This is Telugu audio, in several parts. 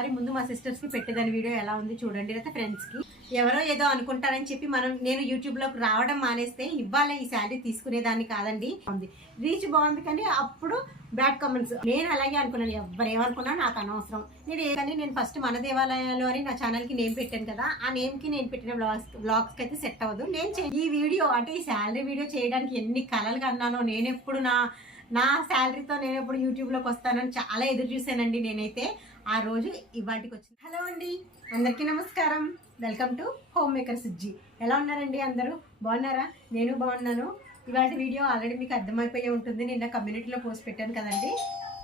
ఒకసారి ముందు మా సిస్టర్స్కి పెట్టేదాని వీడియో ఎలా ఉంది చూడండి లేకపోతే ఫ్రెండ్స్కి ఎవరో ఏదో అనుకుంటారని చెప్పి మనం నేను యూట్యూబ్లోకి రావడం మానేస్తే ఇవ్వాలి ఈ శారీ తీసుకునేదాన్ని కాదండి. ఉంది రీచ్ బాగుంది కానీ అప్పుడు బ్యాడ్ కామెంట్స్ నేను అలాగే అనుకున్నాను ఎవరేమనుకున్నా నాకు అనవసరం. నేను ఏదని నేను ఫస్ట్ మన దేవాలయాలు అని నా ఛానల్కి నేమ్ పెట్టాను కదా ఆ నేమ్కి నేను పెట్టిన బ్లాగ్స్ బ్లాగ్స్కి అయితే సెట్ అవ్వదు. నేను ఈ వీడియో అంటే ఈ శాలరీ వీడియో చేయడానికి ఎన్ని కలలు కన్నానో నేను ఎప్పుడు నా నా శాలరీతో నేను ఎప్పుడు యూట్యూబ్లోకి వస్తానని చాలా ఎదురు చూశానండి నేనైతే. ఆ రోజు ఇవాటికి వచ్చింది హలో అండి అందరికీ నమస్కారం. Welcome to homemaker Sujji. ఎలా ఉన్నారండి అందరూ? బాగున్నారా? నేను బాగున్నాను. ఇవాటి వీడియో ఆల్రెడీ మీకు అర్థమైపోయి ఉంటుంది. నిన్న కమ్యూనిటీలో పోస్ట్ పెట్టాను కదండి.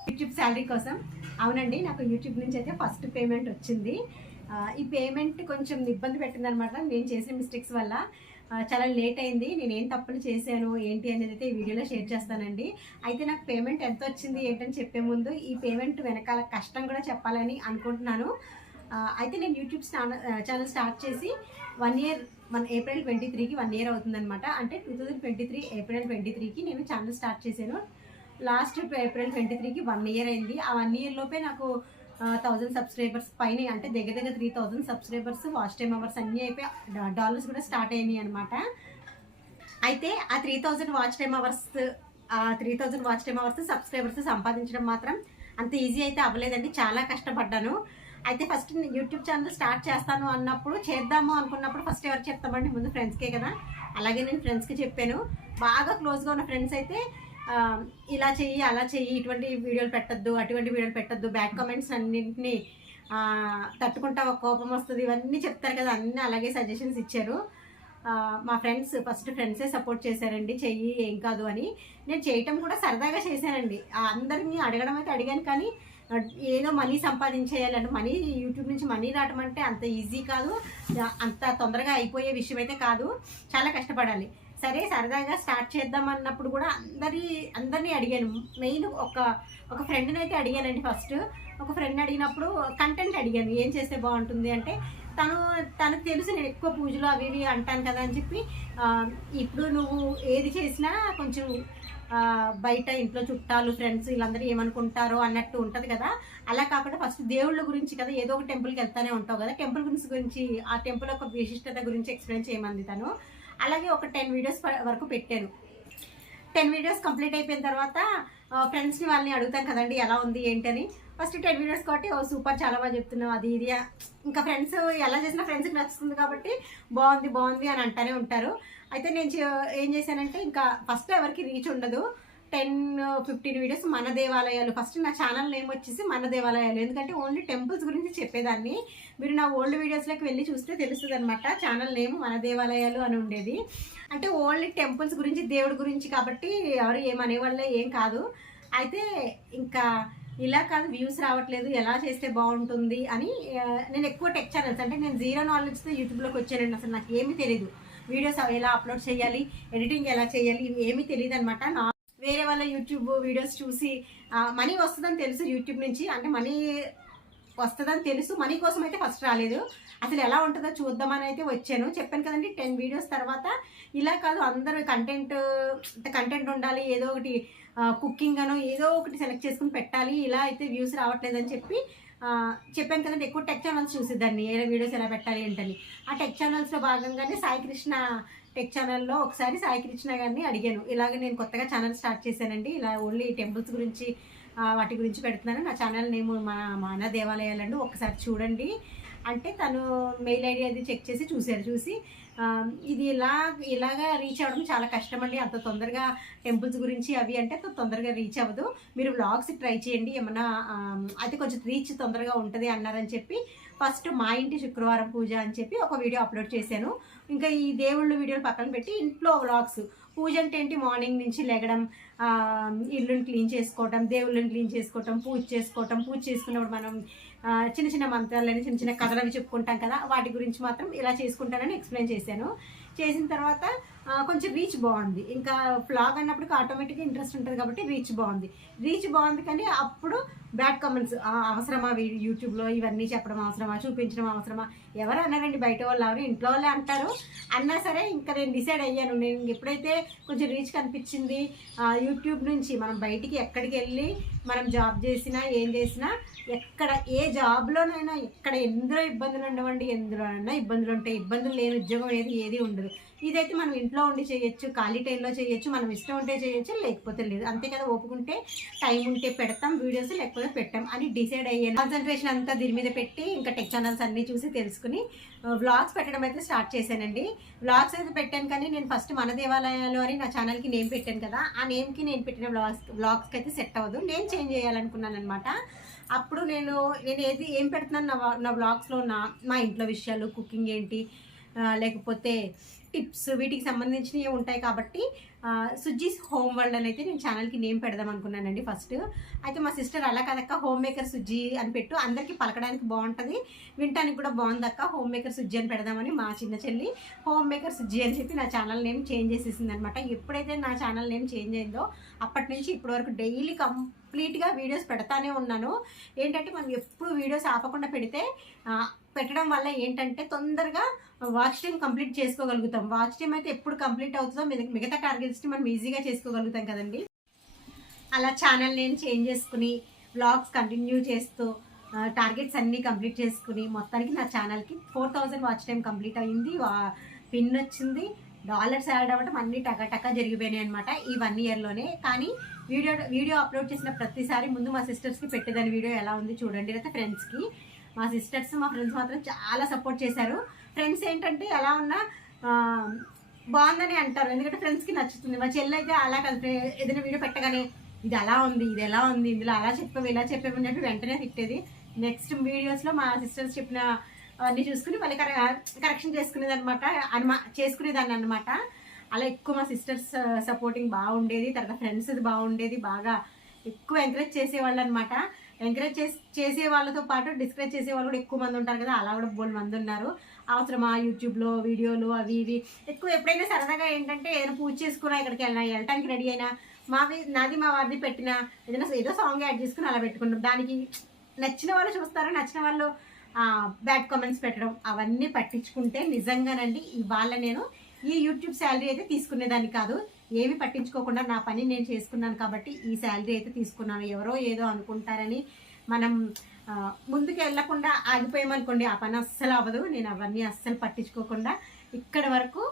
యూట్యూబ్ శాలరీ కోసం. అవునండి నాకు యూట్యూబ్ నుంచి అయితే ఫస్ట్ పేమెంట్ వచ్చింది. ఈ పేమెంట్ కొంచెం ఇబ్బంది పెట్టింది అనమాట నేను చేసిన మిస్టేక్స్ వల్ల. చాలా లేట్ అయింది. నేను ఏం తప్పులు చేశాను? ఏంటి అనేది అయితే ఈ వీడియోలో షేర్ చేస్తానండి. అయితే నాకు పేమెంట్ ఎంత వచ్చింది ఏంటని చెప్పే ముందు ఈ పేమెంట్ వెనకాల కష్టం కూడా చెప్పాలని అనుకుంటున్నాను. అయితే నేను యూట్యూబ్ ఛానల్ స్టార్ట్ చేసి one year one April twenty త్రీకి వన్ ఇయర్ అవుతుందన్నమాట. అంటే two thousand twenty three April twenty త్రీకి నేను ఛానల్ స్టార్ట్ చేశాను. లాస్ట్ ఏప్రిల్ ట్వంటీ త్రీకి వన్ ఇయర్ అయింది. ఆ వన్ ఇయర్లోపే నాకు థౌజండ్ సబ్స్క్రైబర్స్ పైన అంటే దగ్గర దగ్గర three thousand subscribers watch time hours అన్నీ అయిపోయి డాలర్స్ కూడా స్టార్ట్ అయినాయి అనమాట అయితే ఆ three thousand watch time hours ఆ three thousand watch time hours subscribers సంపాదించడం మాత్రం అంత ఈజీ అయితే అవ్వలేదండి చాలా కష్టపడ్డాను. అయితే ఫస్ట్ యూట్యూబ్ ఛానల్ స్టార్ట్ చేస్తాను అన్నప్పుడు చేద్దాము అనుకున్నప్పుడు ఫస్ట్ ఎవరు చెప్తామండి? ముందు ఫ్రెండ్స్కే కదా. అలాగే నేను ఫ్రెండ్స్కి చెప్పాను. బాగా క్లోజ్గా ఉన్న ఫ్రెండ్స్ అయితే ఇలా చెయ్యి అలా చెయ్యి ఇటువంటి వీడియోలు పెట్టద్దు అటువంటి వీడియోలు పెట్టద్దు బ్యాక్ కామెంట్స్ అన్నింటినీ తట్టుకుంటా ఒక కోపం వస్తుంది. ఇవన్నీ చెప్తారు కదా అన్నీ అలాగే సజెషన్స్ ఇచ్చారు. మా ఫ్రెండ్స్ ఫస్ట్ ఫ్రెండ్సే సపోర్ట్ చేశారండి. చెయ్యి ఏం కాదు అని. నేను చేయటం కూడా సరదాగా చేశానండి. అందరినీ అడగడం అయితే అడిగాను కానీ ఏదో మనీ సంపాదించేయాలంటే మనీ యూట్యూబ్ నుంచి మనీ రావటం అంటే అంత ఈజీ కాదు. అంత తొందరగా అయిపోయే విషయం అయితే కాదు. చాలా కష్టపడాలి. సరే సరదాగా స్టార్ట్ చేద్దాం అన్నప్పుడు కూడా అందరి అందరినీ అడిగాను. మెయిన్ ఒక ఒక ఫ్రెండ్ని అయితే అడిగానండి ఫస్ట్. ఒక ఫ్రెండ్ అడిగినప్పుడు కంటెంట్ అడిగాను. ఏం చేస్తే బాగుంటుంది అంటే తను తనకు తెలుసు నేను ఎక్కువ పూజలు అవి ఇవి అంటాను కదా అని చెప్పి ఇప్పుడు నువ్వు ఏది చేసినా కొంచెం బయట ఇంట్లో చుట్టాలు ఫ్రెండ్స్ వీళ్ళందరూ ఏమనుకుంటారో అన్నట్టు ఉంటుంది కదా. అలా కాకుండా ఫస్ట్ దేవుళ్ళ గురించి కదా ఏదో ఒక టెంపుల్కి వెళ్తానే ఉంటావు కదా. టెంపుల్ గురించి గురించి ఆ టెంపుల్ యొక్క విశిష్టత గురించి ఎక్స్ప్లెయిన్ చేయమంది తను. అలాగే ఒక టెన్ వీడియోస్ వరకు పెట్టాను. టెన్ వీడియోస్ కంప్లీట్ అయిపోయిన తర్వాత ఫ్రెండ్స్ని వాళ్ళని అడుగుతాం కదండి ఎలా ఉంది ఏంటని. ఫస్ట్ టెన్ వీడియోస్ కాబట్టి ఓ సూపర్ చాలా బాగా చెప్తున్నావు అది ఇది ఇంకా ఫ్రెండ్స్ ఎలా చేసినా ఫ్రెండ్స్కి నచ్చుతుంది కాబట్టి బాగుంది బాగుంది అని అంటానే ఉంటారు. అయితే నేను ఏం చేశానంటే ఇంకా ఫస్ట్ ఎవరికి రీచ్ ఉండదు టెన్ ఫిఫ్టీన్ వీడియోస్ మన దేవాలయాలు. ఫస్ట్ నా ఛానల్ నేమ్ వచ్చేసి మన దేవాలయాలు. ఎందుకంటే ఓన్లీ టెంపుల్స్ గురించి చెప్పేదాన్ని. మీరు నా ఓల్డ్ వీడియోస్లోకి వెళ్ళి చూస్తే తెలుస్తుంది అనమాట ఛానల్ నేమ్ మన దేవాలయాలు అని ఉండేది. అంటే ఓన్లీ టెంపుల్స్ గురించి దేవుడి గురించి కాబట్టి ఎవరు ఏమనేవాళ్ళే ఏం కాదు. అయితే ఇంకా ఇలా కాదు వ్యూస్ రావట్లేదు ఎలా చేస్తే బాగుంటుంది అని నేను ఎక్కువ టెక్ ఛానల్స్ అంటే నేను జీరో నాలెడ్జ్తో యూట్యూబ్లోకి వచ్చానండి. అసలు నాకు ఏమీ తెలియదు వీడియోస్ ఎలా అప్లోడ్ చేయాలి ఎడిటింగ్ ఎలా చేయాలి ఇవి ఏమీ తెలియదు అనమాట నా వేరే వాళ్ళ యూట్యూబ్ వీడియోస్ చూసి మనీ వస్తుందని తెలుసు యూట్యూబ్ నుంచి. అంటే మనీ వస్తుందని తెలుసు. మనీ కోసం అయితే ఫస్ట్ రాలేదు. అసలు ఎలా ఉంటుందో చూద్దామని అయితే వచ్చాను. చెప్పాను కదండి టెన్ వీడియోస్ తర్వాత ఇలా కాదు అందరూ కంటెంట్ కంటెంట్ ఉండాలి ఏదో ఒకటి కుకింగ్ అనో ఏదో ఒకటి సెలెక్ట్ చేసుకుని పెట్టాలి. ఇలా అయితే వ్యూస్ రావట్లేదని చెప్పి చెప్పాను కదండి ఎక్కువ టెక్ ఛానల్స్ చూసేదాన్ని ఏ వీడియోస్ ఎలా పెట్టాలి ఏంటని. ఆ టెక్ ఛానల్స్లో భాగంగానే సాయి కృష్ణ టెక్ ఛానల్లో ఒకసారి సాయి కృష్ణ గారిని అడిగాను. ఇలాగ నేను కొత్తగా ఛానల్ స్టార్ట్ చేశానండి. ఇలా ఓన్లీ టెంపుల్స్ గురించి వాటి గురించి పెడుతున్నాను. నా ఛానల్ నేమ్ మా మాన దేవాలయాలండి ఒకసారి చూడండి. అంటే తను మెయిల్ ఐడి అది చెక్ చేసి చూశారు. చూసి ఇది ఇలా ఇలాగా రీచ్ అవ్వడం చాలా కష్టం అండి. అంత తొందరగా టెంపుల్స్ గురించి అవి అంటే అంత తొందరగా రీచ్ అవ్వదు. మీరు వ్లాగ్స్ ట్రై చేయండి. ఏమన్నా అయితే కొంచెం రీచ్ తొందరగా ఉంటుంది అన్నారని చెప్పి ఫస్ట్ మా ఇంటి శుక్రవారం పూజ అని చెప్పి ఒక వీడియో అప్లోడ్ చేశాను. ఇంకా ఈ దేవుళ్ళ వీడియోలు పక్కన పెట్టి ఇంట్లో వ్లాగ్స్. పూజ అంటే ఏంటి? మార్నింగ్ నుంచి లెగడం ఇల్లుని క్లీన్ చేసుకోవటం దేవుళ్ళని క్లీన్ చేసుకోవటం పూజ చేసుకోవటం. పూజ చేసుకున్నప్పుడు మనం చిన్న చిన్న మంత్రాలని చిన్న చిన్న కథలు చెప్పుకుంటాం కదా వాటి గురించి మాత్రం ఇలా చేసుకుంటానని ఎక్స్ప్లెయిన్ చేశాను. చేసిన తర్వాత కొంచెం రీచ్ బాగుంది. ఇంకా ఫ్లాగ్ అన్నప్పటికీ ఆటోమేటిక్గా ఇంట్రెస్ట్ ఉంటుంది కాబట్టి రీచ్ బాగుంది. రీచ్ బాగుంది కానీ అప్పుడు బ్యాడ్ కామెంట్స్ అవసరమా యూట్యూబ్లో ఇవన్నీ చెప్పడం అవసరమా చూపించడం అవసరమా? ఎవరు అన్నారండి? బయట వాళ్ళు ఎవరు? ఇంట్లో వాళ్ళే అంటారు. అన్నా సరే ఇంకా నేను డిసైడ్ అయ్యాను. నేను ఎప్పుడైతే కొంచెం రీచ్ కనిపించింది యూట్యూబ్ నుంచి మనం బయటికి ఎక్కడికి వెళ్ళి మనం జాబ్ చేసినా ఏం చేసినా ఎక్కడ ఏ జాబ్లోనైనా ఎక్కడ ఎందులో ఇబ్బందులు ఉండవండి ఎందులోనైనా ఇబ్బందులు ఉంటాయి. ఇబ్బందులు లేని ఉద్యోగం ఏది ఏది ఉండదు. ఇదైతే మనం ఇంట్లో ఉండి చేయొచ్చు ఖాళీ టైంలో చేయొచ్చు మనం ఇష్టం ఉంటే చేయొచ్చు లేకపోతే లేదు. అంతే కదా ఒప్పుకుంటే టైం ఉంటే పెడతాం వీడియోస్ లేకపోతే పెట్టాం అని డిసైడ్ అయ్యాను. కాన్సన్ట్రేషన్ అంతా దీని మీద పెట్టి ఇంకా టెక్ ఛానల్స్ అన్నీ చూసి తెలుసుకుని వ్లాగ్స్ పెట్టడం అయితే స్టార్ట్ చేశానండి. వ్లాగ్స్ అయితే పెట్టాను కానీ నేను ఫస్ట్ మన దేవాలయాలు అని నా ఛానల్కి నేమ్ పెట్టాను కదా ఆ నేమ్కి నేను పెట్టిన వ్లాగ్స్ వ్లాగ్స్కి అయితే సెట్ అవ్వదు. నేను చేంజ్ చేయాలనుకున్నాను అనమాట అప్పుడు నేను నేను ఏది ఏం పెడుతున్నాను నా నా వ్లాగ్స్లో నా మా ఇంట్లో విషయాలు కుకింగ్ ఏంటి లేకపోతే టిప్స్ వీటికి సంబంధించినవి ఉంటాయి కాబట్టి సుజ్జీస్ హోమ్ వరల్డ్ అని అయితే నేను ఛానల్కి నేమ్ పెడదాం అనుకున్నానండి ఫస్ట్. అయితే మా సిస్టర్ అలా కదక్క హోమ్ మేకర్ సుజ్జి అని పెట్టు అందరికీ పలకడానికి బాగుంటుంది వినటానికి కూడా బాగుందక్క హోమ్ మేకర్ సుజ్జి అని పెడదామని మా చిన్న చెల్లి హోమ్ మేకర్ సుజ్జి అని చెప్పి నా ఛానల్ నేమ్ చేంజ్ చేసేసింది అనమాట ఎప్పుడైతే నా ఛానల్ నేమ్ చేంజ్ అయిందో అప్పటి నుంచి ఇప్పటి వరకు డైలీ కంప్లీట్గా వీడియోస్ పెడతానే ఉన్నాను. ఏంటంటే మనం ఎప్పుడు వీడియోస్ ఆపకుండా పెడితే పెట్టడం వల్ల ఏంటంటే తొందరగా వాచ్ టైం కంప్లీట్ చేసుకోగలుగుతాం. వాచ్ టైం అయితే ఎప్పుడు కంప్లీట్ అవుతుందో మిగతా టార్గెట్స్ని మనం ఈజీగా చేసుకోగలుగుతాం కదండి. అలా ఛానల్ నేను చేంజ్ చేసుకుని బ్లాగ్స్ కంటిన్యూ చేస్తూ టార్గెట్స్ అన్నీ కంప్లీట్ చేసుకుని మొత్తానికి నా ఛానల్కి four thousand watch time complete అయింది. పిన్ వచ్చింది. డాలర్స్ యాడ్ అవ్వడం అన్నీ టక జరిగిపోయినాయి అనమాట ఈ వన్ ఇయర్లోనే కానీ వీడియో వీడియో అప్లోడ్ చేసిన ప్రతిసారి ముందు మా సిస్టర్స్కి పెట్టేదాని వీడియో ఎలా ఉంది చూడండి. లేకపోతే ఫ్రెండ్స్కి మా సిస్టర్స్ మా ఫ్రెండ్స్ మాత్రం చాలా సపోర్ట్ చేశారు. ఫ్రెండ్స్ ఏంటంటే ఎలా ఉన్నా బాగుందని అంటారు. ఎందుకంటే ఫ్రెండ్స్కి నచ్చుతుంది. మా చెల్లి అయితే అలా కలిపి ఏదైనా వీడియో పెట్టగానే ఇది అలా ఉంది ఇది ఎలా ఉంది ఇందులో అలా చెప్పావు ఇలా చెప్పాము అని చెప్పి వెంటనే తిట్టేది. నెక్స్ట్ వీడియోస్లో మా సిస్టర్స్ చెప్పిన అన్నీ చూసుకుని మళ్ళీ కరెక్షన్ చేసుకునేది అనమాట అనుమా చేసుకునేదాన్ని అనమాట అలా ఎక్కువ మా సిస్టర్స్ సపోర్టింగ్ బాగుండేది. తర్వాత ఫ్రెండ్స్ బాగుండేది. బాగా ఎక్కువ ఎంకరేజ్ చేసేవాళ్ళు అనమాట ఎంకరేజ్ చేసే వాళ్ళతో పాటు డిస్కరేజ్ చేసే వాళ్ళు కూడా ఎక్కువ మంది ఉంటారు కదా. అలా కూడా బోల్ మంది ఉన్నారు. అవసరమా? యూట్యూబ్లో వీడియోలు అవి ఇవి. ఎక్కువ ఎప్పుడైనా సరదాగా ఏంటంటే ఏదైనా పూజ చేసుకున్నా ఇక్కడికి వెళ్ళినా వెళ్ళటానికి రెడీ అయినా మావి నాది మా వారిది పెట్టిన ఏదైనా ఏదో సాంగ్ యాడ్ చేసుకుని అలా పెట్టుకుంటాం దానికి నచ్చిన వాళ్ళు చూస్తారు? నచ్చిన వాళ్ళు బ్యాడ్ కామెంట్స్ పెట్టడం అవన్నీ పట్టించుకుంటే నిజంగానండి ఇవాళ నేను ఈ యూట్యూబ్ శాలరీ అయితే తీసుకునేదాన్ని కాదు. ఏమి పట్టించుకోకుండా నా పని నేను చేసుకున్నాను కాబట్టి ఈ శాలరీ అయితే తీసుకున్నాను. ఎవరో ఏదో అనుకుంటారని మనం ముందుకు వెళ్ళకుండా ఆగిపోయామనుకోండి ఆ పని అస్సలు అవ్వదు. నేను అవన్నీ అస్సలు పట్టించుకోకుండా ఇక్కడ వరకు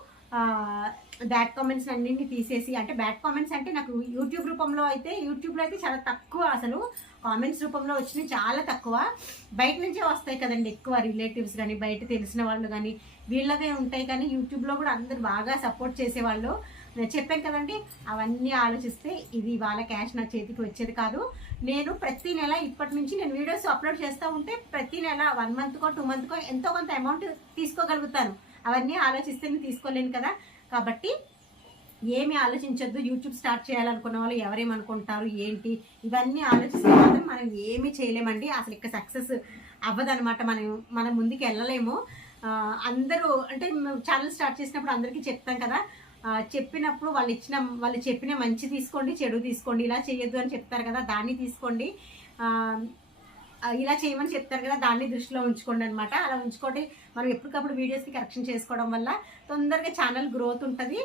బ్యాడ్ కామెంట్స్ అన్నింటినీ తీసేసి అంటే బ్యాడ్ కామెంట్స్ అంటే నాకు యూట్యూబ్ రూపంలో అయితే యూట్యూబ్లో అయితే చాలా తక్కువ అసలు కామెంట్స్ రూపంలో వచ్చినవి చాలా తక్కువ. బయట నుంచే వస్తాయి కదండి ఎక్కువ రిలేటివ్స్ కానీ బయట తెలిసిన వాళ్ళు కానీ వీళ్ళవే ఉంటాయి కానీ యూట్యూబ్లో కూడా అందరు బాగా సపోర్ట్ చేసేవాళ్ళు. నేను చెప్పాను కదండి అవన్నీ ఆలోచిస్తే ఇది వాళ్ళ క్యాష్ నా చేతికి వచ్చేది కాదు. నేను ప్రతి నెల ఇప్పటి నుంచి నేను వీడియోస్ అప్లోడ్ చేస్తూ ఉంటే ప్రతి నెల వన్ మంత్కో టూ మంత్కో ఎంతో కొంత అమౌంట్ తీసుకోగలుగుతాను. అవన్నీ ఆలోచిస్తే నేను తీసుకోలేను కదా. కాబట్టి ఏమి ఆలోచించొద్దు. యూట్యూబ్ స్టార్ట్ చేయాలనుకున్న వాళ్ళు ఎవరేమనుకుంటారు ఏంటి? ఇవన్నీ ఆలోచిస్తే మాత్రం మనం ఏమీ చేయలేమండి. అసలు ఇక్కడ సక్సెస్ అవ్వదనమాట మనం మనం ముందుకు వెళ్ళలేము అందరూ అంటే ఛానల్ స్టార్ట్ చేసినప్పుడు అందరికీ చెప్తాం కదా చెప్పినప్పుడు వాళ్ళు ఇచ్చిన వాళ్ళు చెప్పిన మంచి తీసుకోండి చెడు తీసుకోండి ఇలా చేయొద్దు అని చెప్తారు కదా దాన్ని తీసుకోండి. ఇలా చేయమని చెప్తారు కదా దాన్ని దృష్టిలో ఉంచుకోండి అనమాట అలా ఉంచుకోండి. మనం ఎప్పటికప్పుడు వీడియోస్కి కరెక్షన్ చేసుకోవడం వల్ల తొందరగా ఛానల్ గ్రోత్ ఉంటుంది.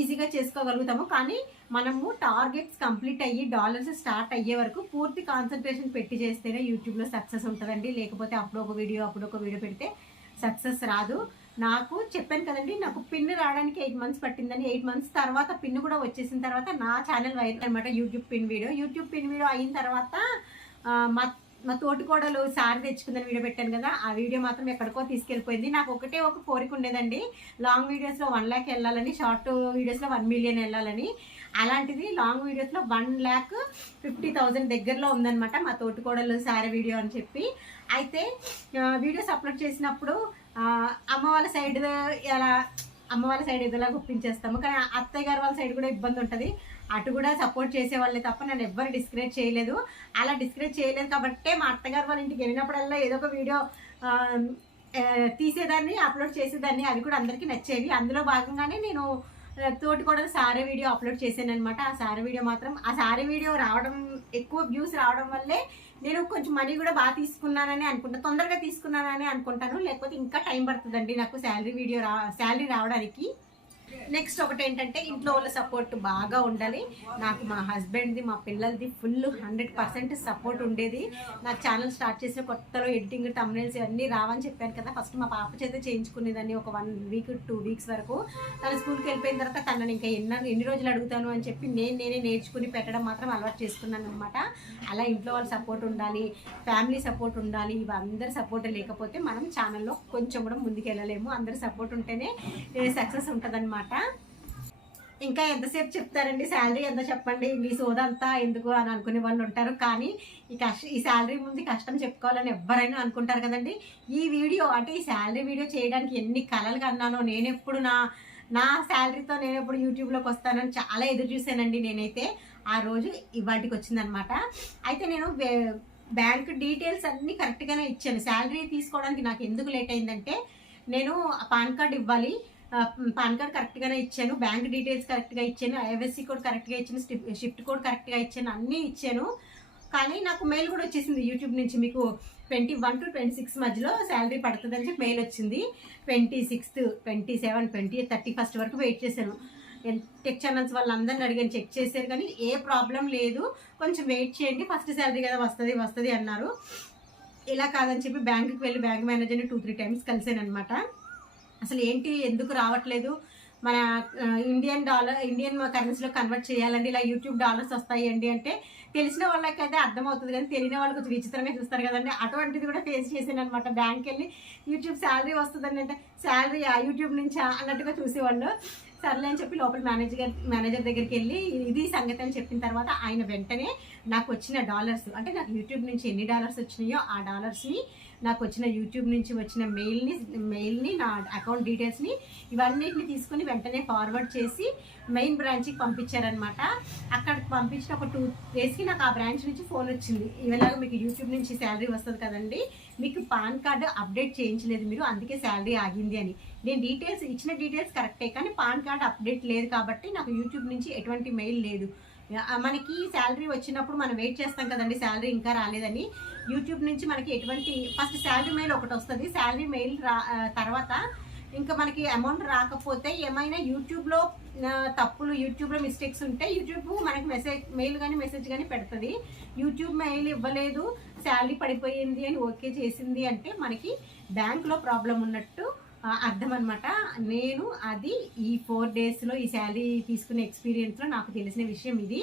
ఈజీగా చేసుకోగలుగుతాము. కానీ మనము టార్గెట్స్ కంప్లీట్ అయ్యి డాలర్స్ స్టార్ట్ అయ్యే వరకు పూర్తి కాన్సన్ట్రేషన్ పెట్టి చేస్తేనే యూట్యూబ్లో సక్సెస్ ఉంటుందండి. లేకపోతే అప్పుడు ఒక వీడియో అప్పుడు ఒక వీడియో పెడితే సక్సెస్ రాదు. నాకు చెప్పాను కదండి నాకు పిన్ రావడానికి ఎయిట్ మంత్స్ పట్టిందని. ఎయిట్ మంత్స్ తర్వాత పిన్ కూడా వచ్చేసిన తర్వాత నా ఛానల్ వైరల్ అనమాట YouTube pin video. YouTube pin video అయిన తర్వాత మా మా తోటికోడలు సారి తెచ్చుకుందని వీడియో పెట్టాను కదా ఆ వీడియో మాత్రం ఎక్కడికో తీసుకెళ్ళిపోయింది. నాకు ఒకటే ఒక కోరిక ఉండేదండి లాంగ్ వీడియోస్లో వన్ ల్యాక్ వెళ్ళాలని షార్ట్ వీడియోస్లో వన్ మిలియన్ వెళ్ళాలని. అలాంటిది లాంగ్ వీడియోస్లో వన్ ల్యాక్ ఫిఫ్టీ థౌజండ్ దగ్గరలో ఉందన్నమాట మా తోటికోడలు సారీ వీడియో అని చెప్పి. అయితే వీడియోస్ అప్లోడ్ చేసినప్పుడు అమ్మ వాళ్ళ సైడ్ ఎలా అమ్మ వాళ్ళ సైడ్ ఇదిలా గుప్పించేస్తాము కానీ అత్తయ్య గారు వాళ్ళ సైడ్ కూడా ఇబ్బంది ఉంటుంది. అటు కూడా సపోర్ట్ చేసే వాళ్ళే తప్ప నన్ను ఎవ్వరు డిస్కరేజ్ చేయలేదు. అలా డిస్కరేజ్ చేయలేదు కాబట్టే మా అత్తగారు వాళ్ళ ఇంటికి వెళ్ళినప్పుడల్లా ఏదో ఒక వీడియో తీసేదాన్ని అప్లోడ్ చేసేదాన్ని. అవి కూడా అందరికీ నచ్చేవి. అందులో భాగంగానే నేను తోటి కూడా సారీ వీడియో అప్లోడ్ చేశాను అనమాట ఆ సారీ వీడియో మాత్రం ఆ సారీ వీడియో రావడం ఎక్కువ వ్యూస్ రావడం వల్లే నేను కొంచెం మనీ కూడా బాగా తీసుకున్నానని అనుకుంటా తొందరగా తీసుకున్నానని అనుకుంటాను. లేకపోతే ఇంకా టైం పడుతుందండి నాకు శాలరీ వీడియో రా శాలరీ రావడానికి. నెక్స్ట్ ఒకటి ఏంటంటే ఇంట్లో వాళ్ళ సపోర్ట్ బాగా ఉండాలి. నాకు మా హస్బెండ్ది మా పిల్లలది ఫుల్ హండ్రెడ్ పర్సెంట్ సపోర్ట్ ఉండేది. నాకు ఛానల్ స్టార్ట్ చేసిన కొత్తలో ఎడిటింగ్ తమ్నేల్స్ ఇవన్నీ రావని చెప్పాను కదా. ఫస్ట్ మా పాప చేత చేయించుకునేదాన్ని ఒక వన్ వీక్ టూ వీక్స్ వరకు. తన స్కూల్కి వెళ్ళిపోయిన తర్వాత తనని ఇంకా ఎన్న ఎన్ని రోజులు అడుగుతాను అని చెప్పి నేను నేనే నేర్చుకుని పెట్టడం మాత్రం అలవాటు చేసుకున్నాను అనమాట అలా ఇంట్లో వాళ్ళ సపోర్ట్ ఉండాలి ఫ్యామిలీ సపోర్ట్ ఉండాలి ఇవి అందరి సపోర్ట్ లేకపోతే మనం ఛానల్లో కొంచెం కూడా ముందుకు వెళ్ళలేము అందరి సపోర్ట్ ఉంటేనే సక్సెస్ ఉంటుందన్నమాట. ఇంకా ఎంతసేపు చెప్తారండి? శాలరీ ఎంత చెప్పండి? మీ సోదంతా ఎందుకు అని అనుకునే వాళ్ళు ఉంటారు. కానీ ఈ కష్ట ఈ శాలరీ ముందు కష్టం చెప్పుకోవాలని ఎవరైనా అనుకుంటారు కదండి. ఈ వీడియో అంటే ఈ శాలరీ వీడియో చేయడానికి ఎన్ని కలలు కన్నానో నేను ఎప్పుడు నా నా శాలరీతో నేను ఎప్పుడు యూట్యూబ్లోకి వస్తానని చాలా ఎదురు చూశానండి నేనైతే. ఆ రోజు ఇవాటికి వచ్చిందనమాట అయితే నేను బ్యాంక్ డీటెయిల్స్ అన్నీ కరెక్ట్గానే ఇచ్చాను. శాలరీ తీసుకోవడానికి నాకు ఎందుకు లేట్ అయిందంటే నేను పాన్ కార్డ్ ఇవ్వాలి. పాన్ కార్డ్ కరెక్ట్గానే ఇచ్చాను బ్యాంక్ డీటెయిల్స్ కరెక్ట్గా ఇచ్చాను ఐఎఫ్ఎస్సి కోడ్ కరెక్ట్గా ఇచ్చాను షిఫ్ట్ కోడ్ కరెక్ట్గా ఇచ్చాను అన్నీ ఇచ్చాను. కానీ నాకు మెయిల్ కూడా వచ్చేసింది యూట్యూబ్ నుంచి మీకు twenty one to twenty six మధ్యలో శాలరీ పడుతుంది అని చెప్పి మెయిల్ వచ్చింది. Twenty sixth twenty seven twenty thirty first వరకు వెయిట్ చేశాను. టెక్ ఛానల్స్ వాళ్ళందరిని అడిగాను చెక్ చేశారు కానీ ఏ ప్రాబ్లం లేదు. కొంచెం వెయిట్ చేయండి ఫస్ట్ శాలరీ కదా వస్తుంది వస్తుంది అన్నారు. ఇలా కాదని చెప్పి బ్యాంకుకి వెళ్ళి బ్యాంక్ మేనేజర్ని టూ త్రీ టైమ్స్ కలిసాను అనమాట అసలు ఏంటి? ఎందుకు రావట్లేదు? మన ఇండియన్ డాలర్ ఇండియన్ కరెన్సీలో కన్వర్ట్ చేయాలండి ఇలా యూట్యూబ్ డాలర్స్ వస్తాయండి అంటే తెలిసిన వాళ్ళకైతే అర్థమవుతుంది కానీ తెలియని వాళ్ళు కొంచెం విచిత్రంగా చూస్తారు కదండి. అటువంటిది కూడా ఫేస్ చేశాను అనమాట బ్యాంక్ వెళ్ళి యూట్యూబ్ శాలరీ వస్తుందండి అంటే శాలరీ యూట్యూబ్ నుంచి? అన్నట్టుగా చూసేవాళ్ళు. సర్లే అని చెప్పి లోపల మేనేజర్ మేనేజర్ దగ్గరికి వెళ్ళి ఇది సంగతి అని చెప్పిన తర్వాత ఆయన వెంటనే నాకు వచ్చిన డాలర్స్ అంటే నాకు యూట్యూబ్ నుంచి ఎన్ని డాలర్స్ వచ్చినాయో ఆ డాలర్స్ని నాకు వచ్చిన యూట్యూబ్ నుంచి వచ్చిన మెయిల్ని మెయిల్ని నా అకౌంట్ డీటెయిల్స్ని ఇవన్నిటిని తీసుకుని వెంటనే ఫార్వర్డ్ చేసి మెయిన్ బ్రాంచ్కి పంపించారనమాట అక్కడికి పంపించిన ఒక టూ డేస్కి నాకు ఆ బ్రాంచ్ నుంచి ఫోన్ వచ్చింది. ఇలాగ మీకు యూట్యూబ్ నుంచి శాలరీ వస్తుంది కదండి మీకు పాన్ కార్డు అప్డేట్ చేయించలేదు మీరు అందుకే శాలరీ ఆగింది అని. నేను డీటెయిల్స్ ఇచ్చిన డీటెయిల్స్ కరెక్టే కానీ పాన్ కార్డు అప్డేట్ లేదు కాబట్టి నాకు యూట్యూబ్ నుంచి ఎటువంటి మెయిల్ లేదు. మనకి శాలరీ వచ్చినప్పుడు మనం వెయిట్ చేస్తాం కదండి శాలరీ ఇంకా రాలేదని. యూట్యూబ్ నుంచి మనకి ఎటువంటి ఫస్ట్ శాలరీ మెయిల్ ఒకటి వస్తుంది. శాలరీ మెయిల్ రా తర్వాత ఇంకా మనకి అమౌంట్ రాకపోతే ఏమైనా యూట్యూబ్లో తప్పులు యూట్యూబ్లో మిస్టేక్స్ ఉంటే యూట్యూబ్ మనకి మెసేజ్ మెయిల్ కానీ మెసేజ్ కానీ పెడుతుంది. యూట్యూబ్ మెయిల్ ఇవ్వలేదు శాలరీ పడిపోయింది అని ఓకే చేసింది అంటే మనకి బ్యాంక్లో ప్రాబ్లం ఉన్నట్టు అర్థం అనమాట నేను అది ఈ ఫోర్ డేస్లో ఈ శాలరీ తీసుకునే ఎక్స్పీరియన్స్లో నాకు తెలిసిన విషయం ఇది.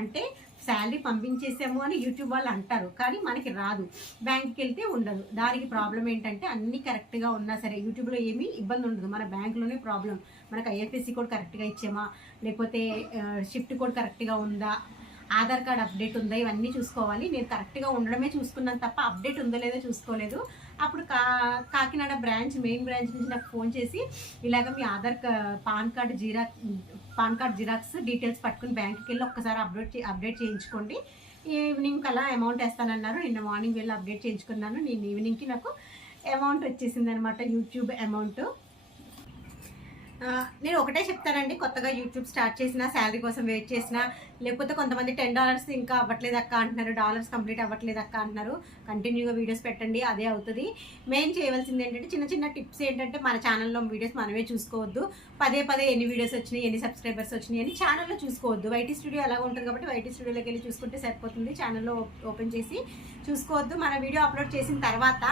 అంటే శాలరీ పంపించేసాము అని యూట్యూబ్ వాళ్ళు అంటారు. కానీ మనకి రాదు. బ్యాంక్కి వెళ్తే ఉండదు. దానికి ప్రాబ్లం ఏంటంటే అన్నీ కరెక్ట్గా ఉన్నా సరే యూట్యూబ్లో ఏమీ ఇబ్బంది ఉండదు. మన బ్యాంకులోనే ప్రాబ్లం. మనకు ఐఎఫ్ఎస్సి కోడ్ కరెక్ట్గా ఇచ్చామా? లేకపోతే షిఫ్ట్ కోడ్ కరెక్ట్గా ఉందా? ఆధార్ కార్డ్ అప్డేట్ ఉందా? ఇవన్నీ చూసుకోవాలి. నేను కరెక్ట్గా ఉండడమే చూసుకున్నాను తప్ప అప్డేట్ ఉందో లేదో చూసుకోలేదు. అప్పుడు కా కాకినాడ బ్రాంచ్ మెయిన్ బ్రాంచ్ నుంచి నాకు ఫోన్ చేసి ఇలాగ మీ ఆధార్ పాన్ కార్డ్ జీరా పాన్ కార్డ్ జిరాక్స్ డీటెయిల్స్ పట్టుకుని బ్యాంక్కి వెళ్ళి ఒక్కసారి అప్డేట్ అప్డేట్ చేయించుకోండి. ఈవినింగ్ అలా అమౌంట్ వేస్తానన్నారు. నిన్న మార్నింగ్ వెళ్ళి అప్డేట్ చేయించుకున్నాను. నేను ఈవినింగ్కి నాకు అమౌంట్ వచ్చేసింది అనమాట యూట్యూబ్ అమౌంట్. నేను ఒకటే చెప్తానండి. కొత్తగా యూట్యూబ్ స్టార్ట్ చేసిన శాలరీ కోసం వెయిట్ చేసిన లేకపోతే కొంతమంది టెన్ డాలర్స్ ఇంకా అవ్వట్లేదు అక్క అంటున్నారు. డాలర్స్ కంప్లీట్ అవ్వట్లేదు అక్క అంటున్నారు. కంటిన్యూగా వీడియోస్ పెట్టండి అదే అవుతుంది. మెయిన్ చేయవలసింది ఏంటంటే చిన్న చిన్న టిప్స్ ఏంటంటే మన ఛానల్లో వీడియోస్ మనమే చూసుకోవద్దు. పదే పదే ఎన్ని వీడియోస్ వచ్చినాయి ఎన్ని సబ్స్క్రైబర్స్ వచ్చినాయి అని ఛానల్లో చూసుకోవద్దు. వైటీ స్టూడియో అలాగ ఉంటుంది కాబట్టి వైటీ స్టూడియోలోకి వెళ్ళి చూసుకుంటే సరిపోతుంది. ఛానల్లో ఓపెన్ చేసి చూసుకోవద్దు. మన వీడియో అప్లోడ్ చేసిన తర్వాత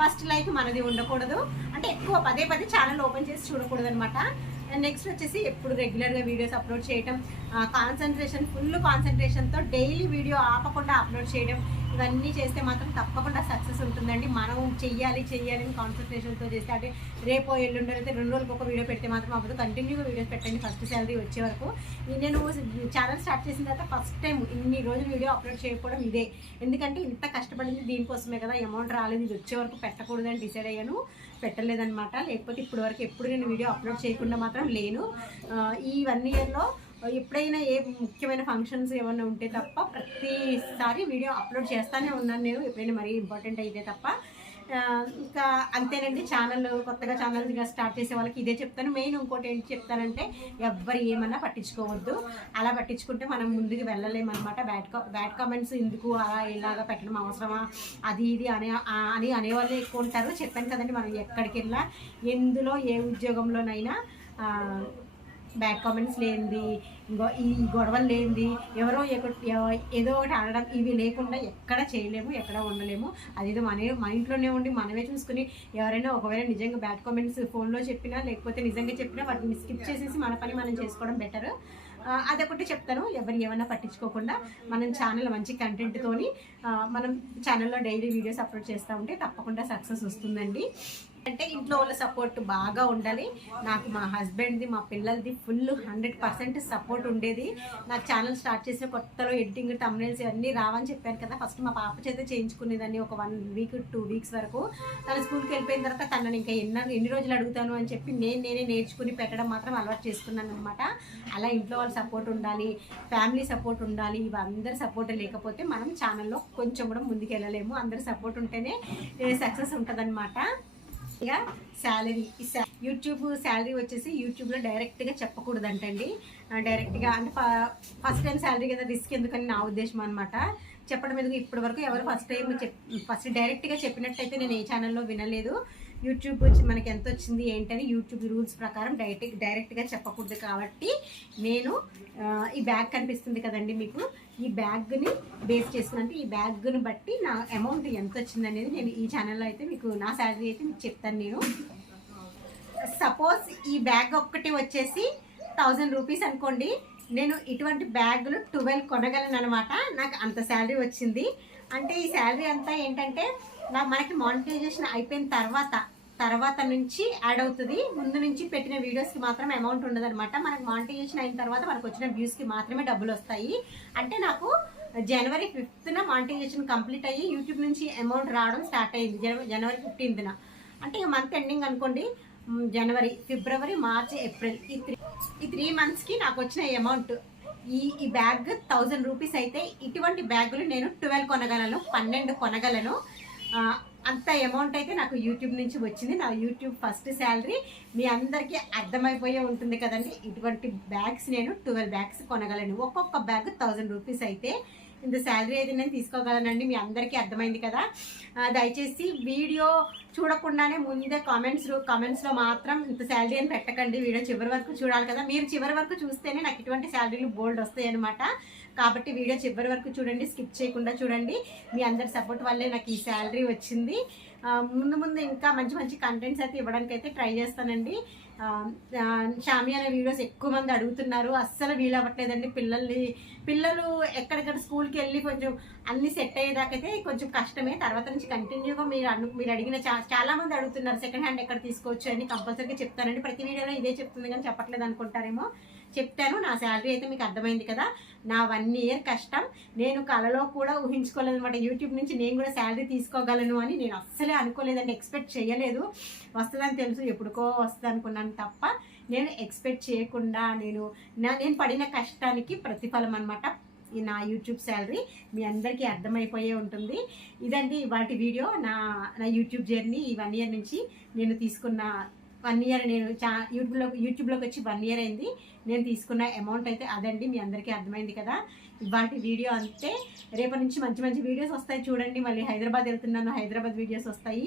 ఫస్ట్ లైక్ మనది ఉండకూడదు. అంటే ఎక్కువ పదే పదే ఛానల్ ఓపెన్ చేసి చూడకూడదు అనమాట నెక్స్ట్ వచ్చేసి ఎప్పుడు రెగ్యులర్గా వీడియోస్ అప్లోడ్ చేయడం కాన్సన్ట్రేషన్ ఫుల్ కాన్సన్ట్రేషన్తో డైలీ వీడియో ఆపకుండా అప్లోడ్ చేయడం ఇవన్నీ చేస్తే మాత్రం తప్పకుండా సక్సెస్ ఉంటుందండి. మనం చెయ్యాలి చెయ్యాలి అని కాన్సన్ట్రేషన్తో చేస్తే అంటే రేపో ఎల్లుండో అయితే రెండు రోజులకు ఒక వీడియో పెడితే మాత్రం అవ్వదు. కంటిన్యూగా వీడియోస్ పెట్టండి ఫస్ట్ శాలరీ వచ్చే వరకు. నేను ఛానల్ స్టార్ట్ చేసిన తర్వాత ఫస్ట్ టైం ఇన్ని రోజులు వీడియో అప్లోడ్ చేయకపోవడం ఇదే. ఎందుకంటే ఇంత కష్టపడింది దీనికోసమే కదా అమౌంట్ రాలేదు. ఇది వచ్చే వరకు పెట్టకూడదని డిసైడ్ అయ్యాను. పెట్టలేదనమాట లేకపోతే ఇప్పటి వరకు ఎప్పుడు నేను వీడియో అప్లోడ్ చేయకుండా మాత్రం లేను. ఈ వన్ ఇయర్లో ఎప్పుడైనా ఏ ముఖ్యమైన ఫంక్షన్స్ ఏమైనా ఉంటే తప్ప ప్రతిసారి వీడియో అప్లోడ్ చేస్తానే ఉన్నాను నేను. ఎప్పుడైనా మరీ ఇంపార్టెంట్ అయితే తప్ప. ఇంకా అంతేనండి ఛానల్ కొత్తగా ఛానల్ స్టార్ట్ చేసే వాళ్ళకి ఇదే చెప్తాను. మెయిన్ ఇంకోటి ఏంటి చెప్తానంటే ఎవ్వరు ఏమన్నా పట్టించుకోవద్దు. అలా పట్టించుకుంటే మనం ముందుకు వెళ్ళలేమన్నమాట బ్యాడ్ కా బ్యాడ్ కామెంట్స్ ఎందుకు అలా ఇలాగా పెట్టడం అవసరమా? అది ఇది అనే అని అనేవాళ్ళు ఎక్కువ ఉంటారు. చెప్పాను కదండి మనం ఎక్కడికి వెళ్ళినా ఎందులో ఏ ఉద్యోగంలోనైనా బ్యాడ్ కామెంట్స్ లేనిది ఇంకో ఈ గొడవలు లేనిది ఎవరో ఏదో ఒకటి అనడం ఇవి లేకుండా ఎక్కడ చేయలేము ఎక్కడ ఉండలేము. అదేదో మన మన ఇంట్లోనే ఉండి మనమే చూసుకుని ఎవరైనా ఒకవేళ నిజంగా బ్యాడ్ కామెంట్స్ ఫోన్లో చెప్పినా లేకపోతే నిజంగా చెప్పినా వాటిని స్కిప్ చేసేసి మన పని మనం చేసుకోవడం బెటర్ అదొకటి చెప్తాను. ఎవరు ఏమైనా పట్టించుకోకుండా మనం ఛానల్ మంచి కంటెంట్తోని మనం ఛానల్లో డైలీ వీడియోస్ అప్లోడ్ చేస్తూ ఉంటే తప్పకుండా సక్సెస్ వస్తుందండి. అంటే ఇంట్లో వాళ్ళ సపోర్ట్ బాగా ఉండాలి. నాకు మా హస్బెండ్ది మా పిల్లలది ఫుల్ హండ్రెడ్ పర్సెంట్ సపోర్ట్ ఉండేది. నాకు ఛానల్ స్టార్ట్ చేసిన కొత్తలో ఎడిటింగ్ తమ్నేల్స్ ఇవన్నీ రావని చెప్పాను కదా. ఫస్ట్ మా పాప చేత చేయించుకునేదాన్ని ఒక వన్ వీక్ టూ వీక్స్ వరకు. తన స్కూల్కి వెళ్ళిపోయిన తర్వాత తనని ఇంకా ఎన్న ఎన్ని రోజులు అడుగుతాను అని చెప్పి నేను నేనే నేర్చుకుని పెట్టడం మాత్రం అలవాటు చేసుకున్నాను అనమాట అలా ఇంట్లో వాళ్ళ సపోర్ట్ ఉండాలి ఫ్యామిలీ సపోర్ట్ ఉండాలి ఇవందరి సపోర్ట్ లేకపోతే మనం ఛానల్లో కొంచెం కూడా ముందుకు వెళ్ళలేము అందరి సపోర్ట్ ఉంటేనే సక్సెస్ ఉంటుందన్నమాట. ఇక శాలరీ యూట్యూబ్ శాలరీ వచ్చేసి యూట్యూబ్లో డైరెక్ట్గా చెప్పకూడదంటండి. ఆ, డైరెక్ట్గా అంటే ఫస్ట్ టైం శాలరీ కదా రిస్క్ ఎందుకని నా ఉద్దేశం అనమాట చెప్పడం ఎందుకు? ఇప్పటి వరకు ఎవరు ఫస్ట్ టైం ఫస్ట్ డైరెక్ట్గా చెప్పినట్టయితే నేను ఏ ఛానల్లో వినలేదు. యూట్యూబ్ వచ్చి మనకి ఎంత వచ్చింది ఏంటని యూట్యూబ్ రూల్స్ ప్రకారం డైరెక్ట్ డైరెక్ట్గా చెప్పకూడదు కాబట్టి నేను ఈ బ్యాగ్ కనిపిస్తుంది కదండి మీకు. ఈ బ్యాగ్ని బేస్ చేసుకుని అంటే ఈ బ్యాగ్ని బట్టి నా అమౌంట్ ఎంత వచ్చింది అనేది నేను ఈ ఛానల్లో అయితే మీకు నా శాలరీ అయితే మీకు చెప్తాను నేను. సపోజ్ ఈ బ్యాగ్ ఒక్కటి వచ్చేసి థౌజండ్ రూపీస్ అనుకోండి. నేను ఇటువంటి బ్యాగులు ట్వెల్వ్ కొనగలను అనమాట నాకు అంత శాలరీ వచ్చింది. అంటే ఈ శాలరీ అంతా ఏంటంటే నా మనకి మానిటైజేషన్ అయిపోయిన తర్వాత తర్వాత నుంచి యాడ్ అవుతుంది. ముందు నుంచి పెట్టిన వీడియోస్కి మాత్రం అమౌంట్ ఉండదనమాట మనకు మానిటైజేషన్ అయిన తర్వాత మనకు వచ్చిన వ్యూస్కి మాత్రమే డబ్బులు వస్తాయి. అంటే నాకు జనవరి ఫిఫ్త్న మానిటైజేషన్ కంప్లీట్ అయ్యి యూట్యూబ్ నుంచి అమౌంట్ రావడం స్టార్ట్ అయింది. జనవరి జనవరి ఫిఫ్టీన్త్న అంటే ఇక మంత్ ఎండింగ్ అనుకోండి. జనవరి ఫిబ్రవరి మార్చ్ ఏప్రిల్ ఈ త్రీ ఈ త్రీ మంత్స్కి నాకు వచ్చిన అమౌంట్ ఈ ఈ బ్యాగ్ థౌజండ్ రూపీస్ అయితే ఇటువంటి బ్యాగులు నేను ట్వెల్వ్ కొనగలను పన్నెండు కొనగలను. అంత అమౌంట్ అయితే నాకు యూట్యూబ్ నుంచి వచ్చింది. నా యూట్యూబ్ ఫస్ట్ శాలరీ మీ అందరికీ అర్థమైపోయే ఉంటుంది కదండి. ఇటువంటి బ్యాగ్స్ నేను ట్వెల్వ్ బ్యాగ్స్ కొనగలను. ఒక్కొక్క బ్యాగ్ థౌజండ్ రూపీస్ అయితే ఇంత శాలరీ అయితే నేను తీసుకోగలనండి మీ అందరికీ అర్థమైంది కదా. దయచేసి వీడియో చూడకుండానే ముందే కామెంట్స్ కామెంట్స్లో మాత్రం ఇంత శాలరీ అని పెట్టకండి. వీడియో చివరి వరకు చూడాలి కదా. మీరు చివరి వరకు చూస్తేనే నాకు ఇటువంటి శాలరీలు బోల్డ్ వస్తాయి అనమాట కాబట్టి వీడియో చివరి వరకు చూడండి స్కిప్ చేయకుండా చూడండి. మీ అందరి సపోర్ట్ వల్లే నాకు ఈ శాలరీ వచ్చింది. ముందు ముందు ఇంకా మంచి మంచి కంటెంట్స్ అయితే ఇవ్వడానికి అయితే ట్రై చేస్తానండి. ఆ, అనే వీడియోస్ ఎక్కువ మంది అడుగుతున్నారు. అస్సలు వీలు అవ్వట్లేదండి. పిల్లల్ని పిల్లలు ఎక్కడెక్కడ స్కూల్కి వెళ్ళి కొంచెం అన్ని సెట్ అయ్యేదాకైతే కొంచెం కష్టమే. తర్వాత నుంచి కంటిన్యూగా మీరు అను మీరు అడిగిన చాలా మంది అడుగుతున్నారు. సెకండ్ హ్యాండ్ ఎక్కడ తీసుకోవచ్చు అని కంపల్సరీగా చెప్తానండి ప్రతి వీడియోలో ఇదే చెప్తుంది కానీ చెప్పట్లేదు అనుకుంటారేమో. చెప్తాను నా శాలరీ అయితే మీకు అర్థమైంది కదా. నా వన్ ఇయర్ కష్టం. నేను కలలో కూడా ఊహించుకోలేదు అనమాట యూట్యూబ్ నుంచి నేను కూడా శాలరీ తీసుకోగలను అని నేను అస్సలే అనుకోలేదండి ఎక్స్పెక్ట్ చేయలేదు. వస్తుందని తెలుసు ఎప్పుడుకో వస్తుంది అనుకున్నాను తప్ప నేను ఎక్స్పెక్ట్ చేయకుండా నేను నా నేను పడిన కష్టానికి ప్రతిఫలం అనమాట నా యూట్యూబ్ శాలరీ. మీ అందరికీ అర్థమైపోయే ఉంటుంది. ఇదండి వాటి వీడియో. నా నా యూట్యూబ్ జర్నీ ఈ వన్ ఇయర్ నుంచి నేను తీసుకున్న వన్ ఇయర్ నేను చా యూట్యూబ్లో యూట్యూబ్లోకి వచ్చి వన్ ఇయర్ అయింది. నేను తీసుకున్న అమౌంట్ అయితే అదండి మీ అందరికీ అర్థమైంది కదా. ఇవాటి వీడియో అంతే. రేపటి నుంచి మంచి మంచి వీడియోస్ వస్తాయి చూడండి. మళ్ళీ హైదరాబాద్ వెళ్తున్నాను. హైదరాబాద్ వీడియోస్ వస్తాయి.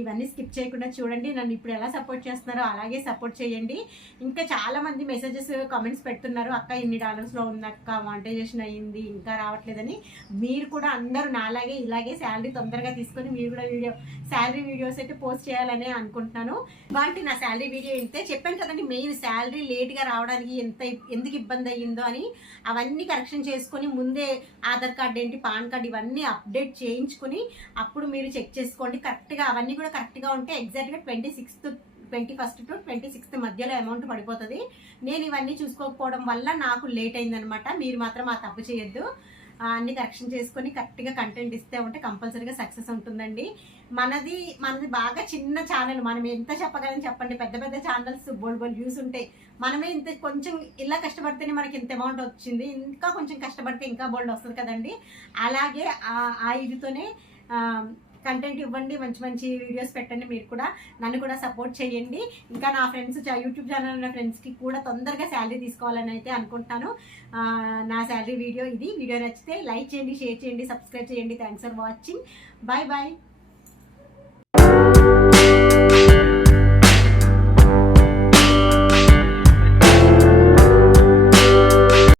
ఇవన్నీ స్కిప్ చేయకుండా చూడండి. నన్ను ఇప్పుడు ఎలా సపోర్ట్ చేస్తున్నారో అలాగే సపోర్ట్ చేయండి. ఇంకా చాలామంది మెసేజెస్ కామెంట్స్ పెడుతున్నారు. అక్క ఇన్ని డాలర్స్లో ఉంది అక్క. మానిటైజేషన్ అయ్యింది. ఇంకా రావట్లేదని. మీరు కూడా అందరూ నాలాగే ఇలాగే శాలరీ తొందరగా తీసుకొని మీరు కూడా వీడియో శాలరీ వీడియోస్ అయితే పోస్ట్ చేయాలని అనుకుంటున్నాను. వాటి నా శాలరీ వీడియో ఇంతే. చెప్పాను కదండి మెయిన్ శాలరీ లేట్గా రావడానికి ఎంత ఎందుకు ఇబ్బంది అయ్యిందో అని. అవన్నీ కరెక్షన్ చేసుకొని ముందే ఆధార్ కార్డ్ ఏంటి పాన్ కార్డ్ ఇవన్నీ అప్డేట్ చేయించుకుని అప్పుడు మీరు చెక్ చేసుకోండి. కరెక్ట్గా అవన్నీ కూడా కరెక్ట్గా ఉంటే ఎగ్జాక్ట్గా twenty sixth twenty first to twenty sixth మధ్యలో అమౌంట్ పడిపోతుంది. నేను ఇవన్నీ చూసుకోకపోవడం వల్ల నాకు లేట్ అయిందనమాట. మీరు మాత్రం ఆ తప్పు చేయొద్దు. అన్ని కరెక్షన్ చేసుకొని కరెక్ట్గా కంటెంట్ ఇస్తే ఉంటే కంపల్సరీగా సక్సెస్ ఉంటుందండి. మనది మనది బాగా చిన్న ఛానల్ మనం ఎంత చెప్పగలం చెప్పండి. పెద్ద పెద్ద ఛానల్స్ బోల్ బోల్ వ్యూస్ ఉంటాయి. మనమే ఇంత కొంచెం ఇలా కష్టపడితేనే మనకి ఇంత అమౌంట్ వచ్చింది. ఇంకా కొంచెం కష్టపడితే ఇంకా బోల్డ్ వస్తుంది కదండి. అలాగే ఆ- ఇదితోనే కంటెంట్ ఇవ్వండి మంచి మంచి వీడియోస్ పెట్టండి మీరు కూడా నన్ను కూడా సపోర్ట్ చేయండి. ఇంకా నా ఫ్రెండ్స్ యూట్యూబ్ ఛానల్ ఉన్న ఫ్రెండ్స్కి కూడా తొందరగా శాలరీ తీసుకోవాలని అయితే అనుకుంటాను నా శాలరీ వీడియో ఇది. వీడియో నచ్చితే లైక్ చేయండి షేర్ చేయండి సబ్స్క్రైబ్ చేయండి. Thanks for watching bye bye